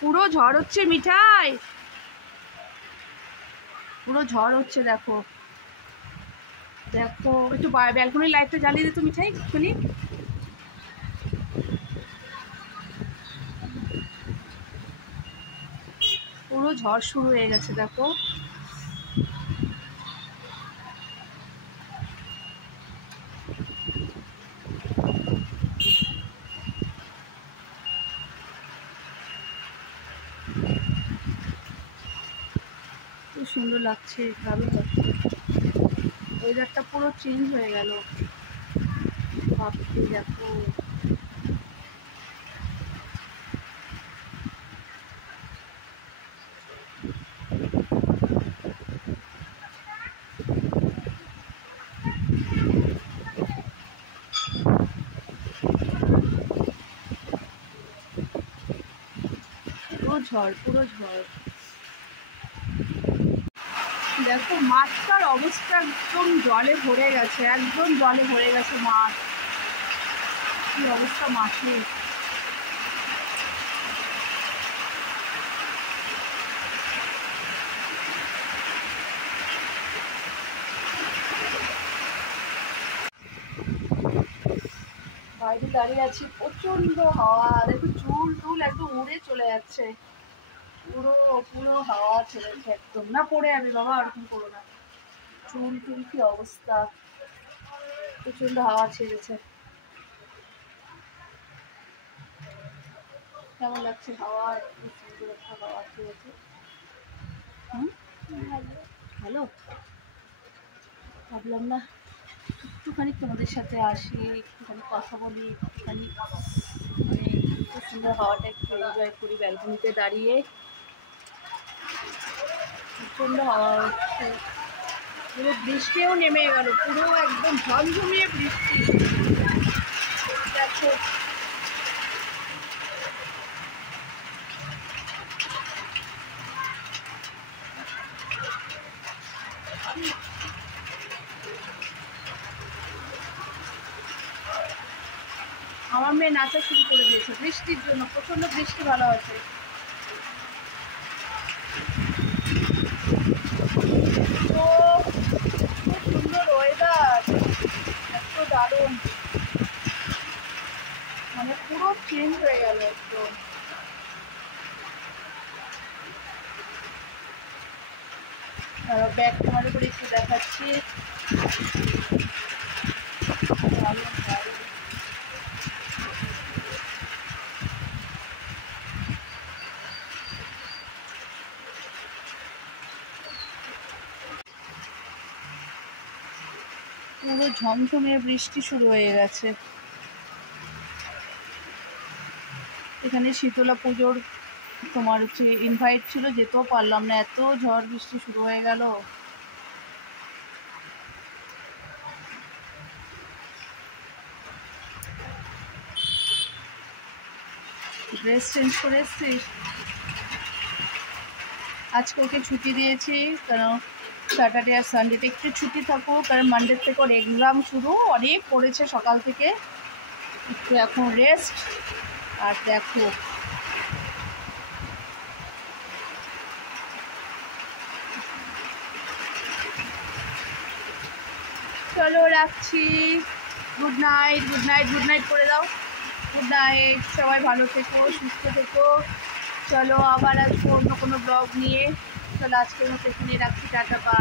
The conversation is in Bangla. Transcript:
পুরো ঝড় হচ্ছে মিঠাই, পুরো ঝড় হচ্ছে। দেখো দেখো, একটু ব্যালকনির লাইটটা জ্বালিয়ে দিত মিঠাই একটুখানি। পুরো ঝড় শুরু হয়ে গেছে দেখো। খুব সুন্দর লাগছে, দারুণ লাগছে। ওয়েদারটা পুরো চেঞ্জ হয়ে গেল। বাপরে দেখো, পুরো ঝড়, পুরো ঝড়। দেখো মাঠটার অবস্থা একদম জলে ভরে গেছে, একদম জলে ভরে গেছে মাঠ। কি অবস্থা মাঠে। বাইরে দাঁড়িয়ে আছি, প্রচন্ড হাওয়া। দেখো চুল টুল একদম উড়ে চলে যাচ্ছে, পুরো পুরো হাওয়া ছেড়েছে একদম। না পড়ে যাবে বাবা, ওরকম করো না। চুল টুল কি অবস্থা, প্রচন্ড হাওয়া ছেড়েছে। কেমন লাগছে হাওয়া, কি সুন্দর একটা হাওয়া ছেড়েছে। ভালো, ভাবলাম না একটুখানি তোমাদের সাথে আসি, একটুখানি কথা বলি, একটুখানি মানে খুব সুন্দর হাওয়াটা একটু এনজয় করি ব্যালকনিতে দাঁড়িয়ে। প্রচণ্ড হাওয়া হচ্ছে, পুরো বৃষ্টিও নেমে গেল, পুরো একদম ঝমঝমিয়ে বৃষ্টি। দেখো আমার মেয়ে নাচা শুরু করে দিয়েছে বৃষ্টির জন্য, প্রচন্ড বৃষ্টি ভালো আছে। তো খুব সুন্দর ওয়েদার, এত দারুণ, মানে পুরো চেঞ্জ হয়ে গেল একদম। ব্যাগ ক্যামেরা করে একটু দেখাচ্ছি। দারুণ দারুণ। পুরো ঝমঝমে বৃষ্টি শুরু হয়ে গেছে। এখানে শীতলা পুজোর তোমার হচ্ছে ইনভাইট ছিল, যেতেও পারলাম না, এত ঝড় বৃষ্টি শুরু হয়ে গেল। ড্রেস চেঞ্জ করে এসছিস? আজকে ওকে ছুটি দিয়েছি, কারণ স্যাটারডে আর সানডেতে একটু ছুটি থাকো, কারণ মানডে থেকে ওর এক্সাম শুরু, অনেক পড়েছে সকাল থেকে, একটু এখন রেস্ট। আর দেখো চলো রাখছি, good night, good night, good night করে দাও, গুড নাইট, সবাই ভালো থেকো, সুস্থ থেকো। চলো আবার আসবো অন্য কোনো ব্লগ নিয়ে। চলো আজকের মতো এখানে রাখছি, টাটা, বাই।